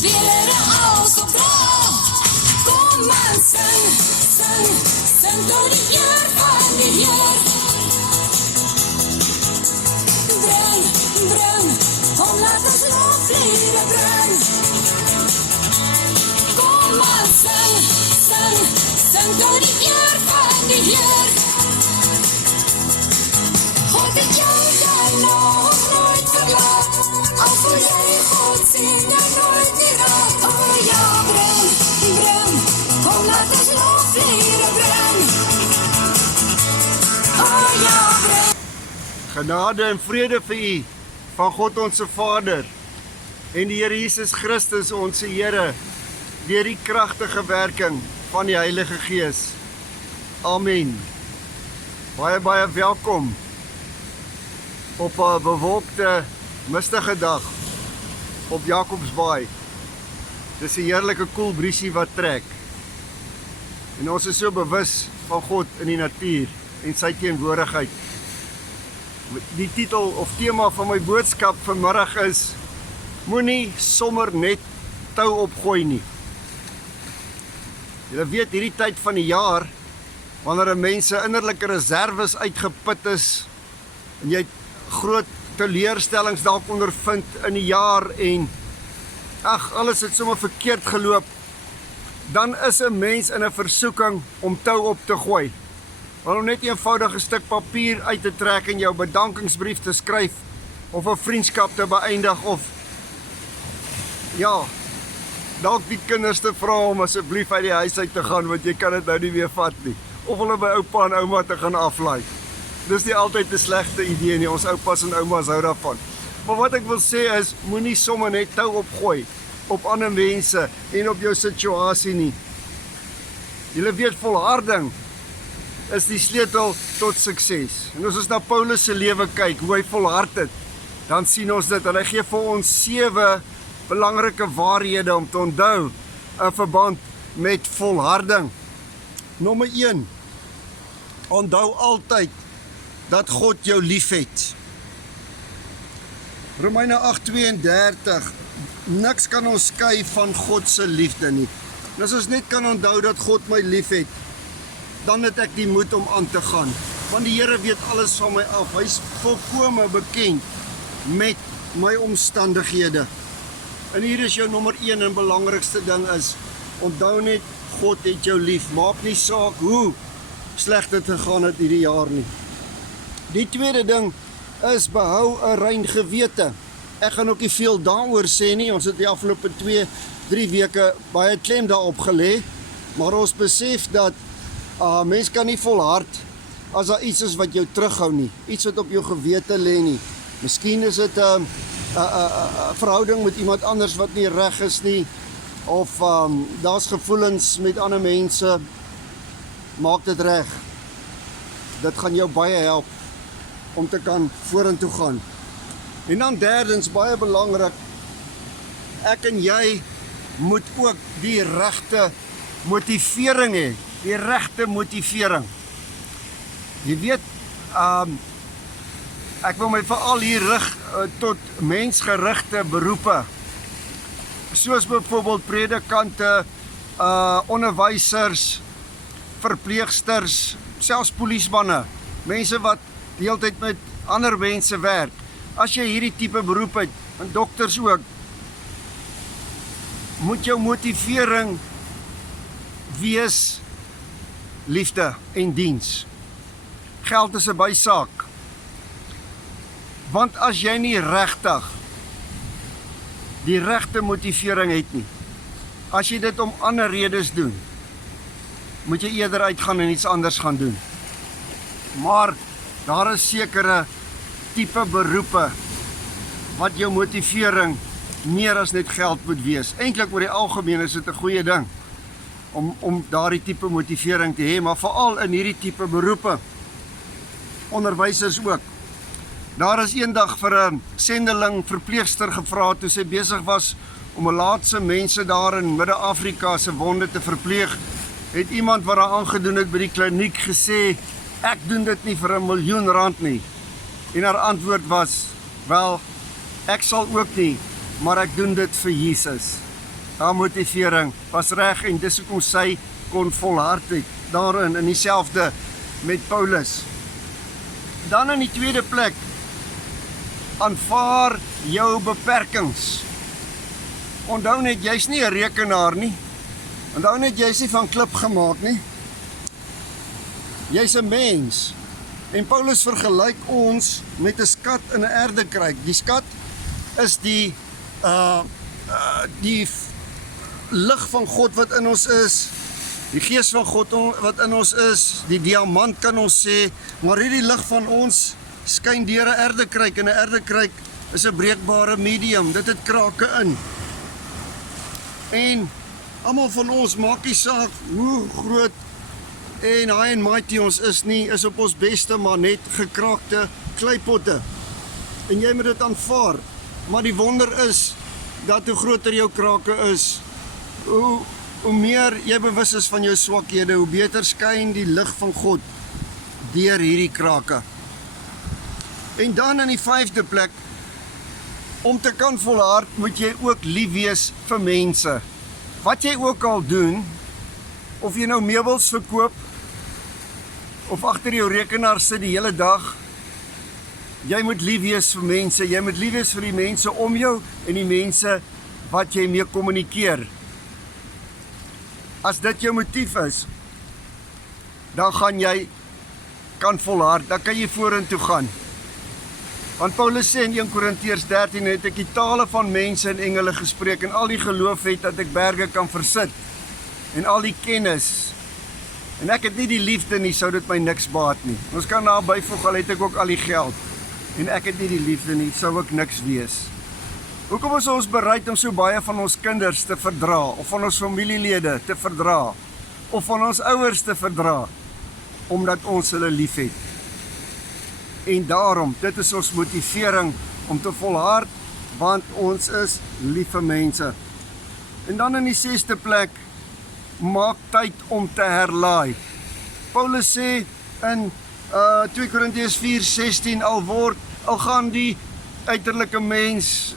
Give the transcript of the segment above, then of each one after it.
weer als op draag. Kom aan, sing door die eer van die Heer. Bring, kom laat ons lofliedere bring. Kom aan, sing door die eer van die Heer. God het jou dan nog nooit verlaat, al voel jy God sien jou nooit nie raak. O ja, bring, kom laat ons lofliedere bring. O ja, bring. Genade en vrede vir u, van God onze Vader, en die Here Jesus Christus onze Here, deur die kragtige werking van die Heilige Gees. Amen. Baie welkom op 'n bewolkte, mistige dag op Jakobsbaai. Dis 'n heerlike koel briesie wat trek. En ons is so bewus van God in die natuur en sy teenwoordigheid. Die titel of tema van my boodskap vanmiddag is: moenie sommer net tou opgooi nie. Julle weet, hierdie tyd van die jaar, wanneer 'n mens se innerlike reserves uitgeput is en jy groot teleurstellings dalk ondervind in die jaar en alles het sommer verkeerd geloop, dan is 'n mens in 'n versoeking om tou op te gooi. Om net eenvoudig 'n stuk papier uit te trek en jou bedankingsbrief te skryf of 'n vriendskap te beëindig of ja, dalk die kinders te vra om asseblief uit die huis uit te gaan want jy kan dit nou nie meer vat nie. Of hulle by oupa en ouma te gaan aflaai. Dis nie altyd 'n slegte idee nie, ons oupas en oumas hou daarvan. Maar wat ek wil sê is, moenie sommer net tou opgooi op ander mense en op jou situasie nie. Julle weet, volharding is die sleutel tot sukses. En as ons na Paulus se lewe kyk, hoe hy volhard het, dan sien ons dit. En hy gee vir ons 7 belangrike waarhede om te onthou in verband met volharding. Nommer 1, onthou altyd dat God jou liefhet. Romeine 8:32, niks kan ons skei van God se liefde nie. En as ons net kan onthou dat God my liefhet, dan het ek die moed om aan te gaan. Want die Here weet alles van my af. Hy's volkome bekend met my omstandighede. En hier is jou nommer 1 en belangrikste ding is, onthou net, God het jou lief. Maak nie saak hoe sleg dit gegaan het hierdie jaar nie. Die tweede ding is, behou 'n rein gewete. Ek gaan ook nie veel daaroor sê nie. Ons het die afgelope 2-3 weke baie klem daarop gelê. Maar ons besef dat mens kan nie volhard as daar iets is wat jou terughou nie. Iets wat op jou gewete lê nie. Miskien is dit 'n verhouding met iemand anders wat nie reg is nie. Of daar's gevoelens met ander mense. Maak dit reg. Dit gaan jou baie help om te kan vorentoe gaan. En dan derdens, baie belangrik, ek en jy moet ook die regte motivering hê. Die regte motivering. Jy weet, ek wil my veral hier rig tot mensgerigte beroepe. Soos byvoorbeeld predikante, onderwysers, verpleegsters, selfs polismanne, mense wat die hele tyd met ander mense werk. As jy hierdie tipe beroep het, en dokters ook, moet jou motivering wees liefde en diens. Geld is 'n bysaak. Want as jy nie regtig die regte motivering het nie, as jy dit om ander redes doen, moet jy eerder uitgaan en iets anders gaan doen. Maar daar is sekere tipe beroepe wat jou motivering meer as net geld moet wees. Eintlik oor die algemeen is dit 'n goeie ding om daardie tipe motivering te hê, maar veral in hierdie tipe beroepe. Onderwysers ook. Daar is eendag vir 'n sendeling verpleegster gevra toe sy besig was om 'n laatse mense daar in Midde-Afrika se wonde te verpleeg, het iemand wat haar aangedoen het by die kliniek gesê, ek doen dit nie vir 1 miljoen rand nie. En haar antwoord was, wel, ek sal ook nie, maar ek doen dit vir Jesus. haar motivering was reg en dis hoekom sy kon volhard het daarin, in dieselfde met Paulus. Dan in die tweede plek, aanvaar jou beperkings. Onthou net, jy's nie 'n rekenaar nie. Onthou net, jy's nie van klip gemaak nie. Jy's 'n mens. En Paulus vergelyk ons met 'n skat in 'n erdekruik. Die skat is die lig van God wat in ons is, die gees van God wat in ons is, die diamant kan ons sê, maar hierdie lig van ons skyn deur 'n erdekruik, en 'n erdekruik is 'n breekbare medium, dit het krake in. En almal van ons, maak nie saak hoe groot en high and mighty ons is op ons beste maar net gekraakte kleipotte. En jy moet dit aanvaar. Maar die wonder is dat hoe groter jou krake is, hoe meer jy bewus is van jou swakhede, hoe beter skyn die lig van God deur hierdie krake. En dan in die 5de plek, om te kan volhard, moet jy ook lief wees vir mense. Wat jy ook al doen, of jy nou meubels verkoop, of agter jou rekenaar sit die hele dag, jy moet lief wees vir mense, jy moet lief wees vir die mense om jou, en die mense wat jy mee kommunikeer. As dit jou motief is, dan gaan jy kan volhard, dan kan jy vorentoe gaan. Want Paulus sê in 1 Korintiërs 13, het ek die tale van mense en engele gespreek, en al die geloof het dat ek berge kan versit, en al die kennis, en ek het nie die liefde nie, sou dit my niks baat nie. Ons kan daar byvoeg, al het ek ook al die geld, en ek het nie die liefde nie, sou ek niks wees. Hoekom is ons bereid om so baie van ons kinders te verdra, of van ons familielede te verdra, of van ons ouers te verdra, omdat ons hulle lief het. En daarom, dit is ons motivering om te volhard, want ons is lief vir mense. En dan in die 6de plek, maak tyd om te herlaai. Paulus sê in 2 Korintiërs 4:16, al gaan die uiterlike mens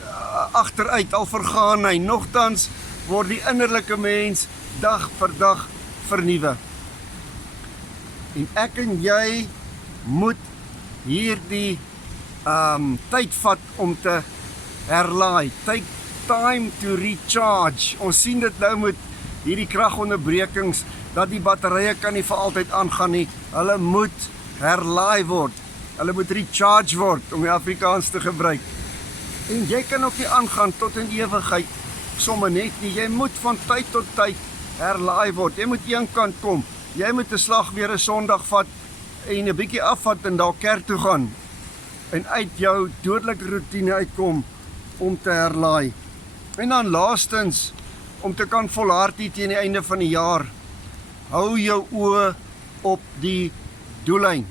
agteruit, al vergaan hy, nogtans word die innerlike mens dag vir dag vernuwe. En ek en jy moet hierdie tyd vat om te herlaai. Take time to recharge. Ons sien dit nou met hierdie kragonderbrekings, dat die batterye kan nie vir altyd aangaan nie. Hulle moet herlaai word. Hulle moet recharge word, om die Afrikaans te gebruik. En jy kan ook nie aangaan tot in ewigheid, sommer net nie. Jy moet van tyd tot tyd herlaai word. Jy moet een kant kom. Jy moet 'n slag weer 'n Sondag vat, en 'n bietjie afvat en daar kerk toe gaan, en uit jou dodelike roetine uitkom om te herlaai. En dan laastens, om te kan volhard hier teen die einde van die jaar, hou jou oë op die doellyn.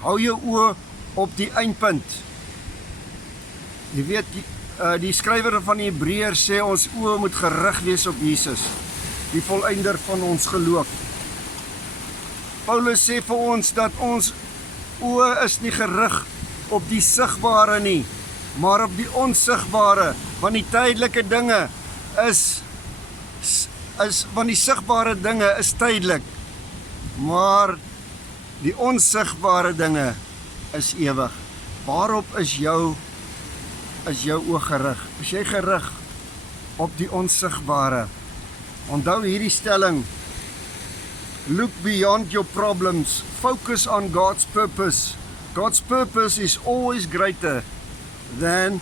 Hou jou oë op die eindpunt. Jy weet, die skrywer van die Hebreërs sê ons oë moet gerig wees op Jesus, die volëinder van ons geloof. Paulus sê vir ons dat ons oë is nie gerig op die sigbare nie, maar op die onsigbare, want die tydelike dinge want die sigbare dinge is tydelik, maar die onsigbare dinge is ewig. Waarop is jou oog gerig? Is jy gerig op die onsigbare? Onthou hierdie stelling, look beyond your problems, focus on God's purpose. God's purpose is always greater than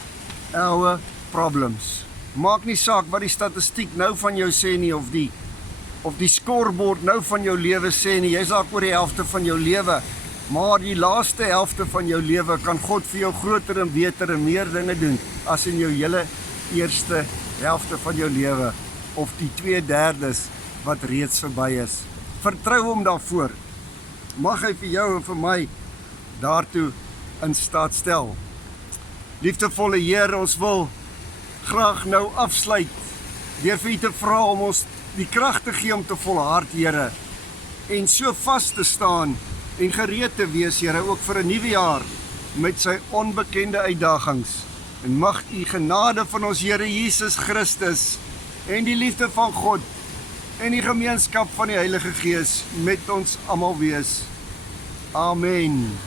our problems. Maak nie saak wat die statistiek nou van jou sê nie, of die scorebord nou van jou lewe sê nie. Jy is dalk oor die helfte van jou lewe, maar die laaste helfte van jou lewe kan God vir jou groter en beter en meer dinge doen as in jou hele eerste helfte van jou lewe, of die 2/3 wat reeds verby is. Vertrou hom daarvoor. Mag hy vir jou en vir my daartoe in staat stel. Liefdevolle Heer, ons wil graag nou afsluit deur vir U te vra om ons die krag te gee om te volhard, Here, en so vas te staan en gereed te wees, Here, ook vir 'n nuwe jaar met sy onbekende uitdagings. En mag U genade van ons Here Jesus Christus en die liefde van God en die gemeenskap van die Heilige Gees met ons almal wees. Amen.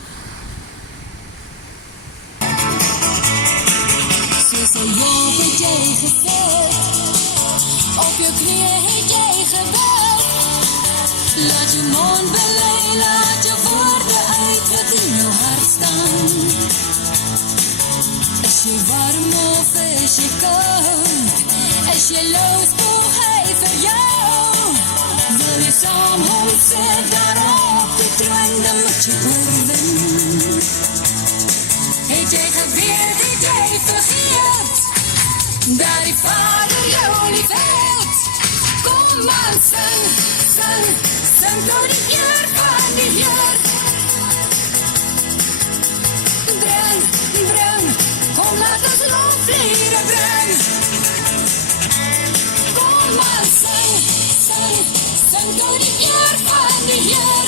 Soos 'n Job het jy gesit, op jou knieë het jy gebid. Laat jou mond belei, laat jou woorde uit wat in jou hart staan. Is jy warm of is jy koud? Is jy los, boeg hy vir jou? Wil jy saam hom sit daar op die troon, dan moet jy oorwin. Het jy geweet, het jy vergeet, dat die Vader jou lief het? Kom aan, sing, sing, sing tot die eer van die Heer. Bring, bring, kom laat ons lofliede bring. Kom aan, sing, sing, sing tot die eer van die Heer.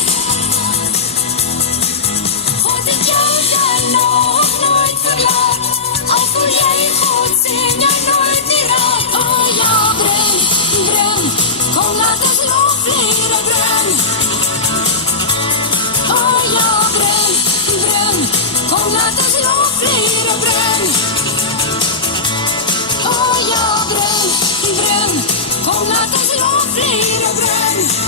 God het jou dan nog nooit verlaat, al voel jy God sien jy nooit nie raak. Oh ja, bring, bring, kom laat ons lofliede bring. Oh ja, bring, bring, kom laat ons lofliede bring. Oh ja, bring, bring, kom laat ons lofliede bring.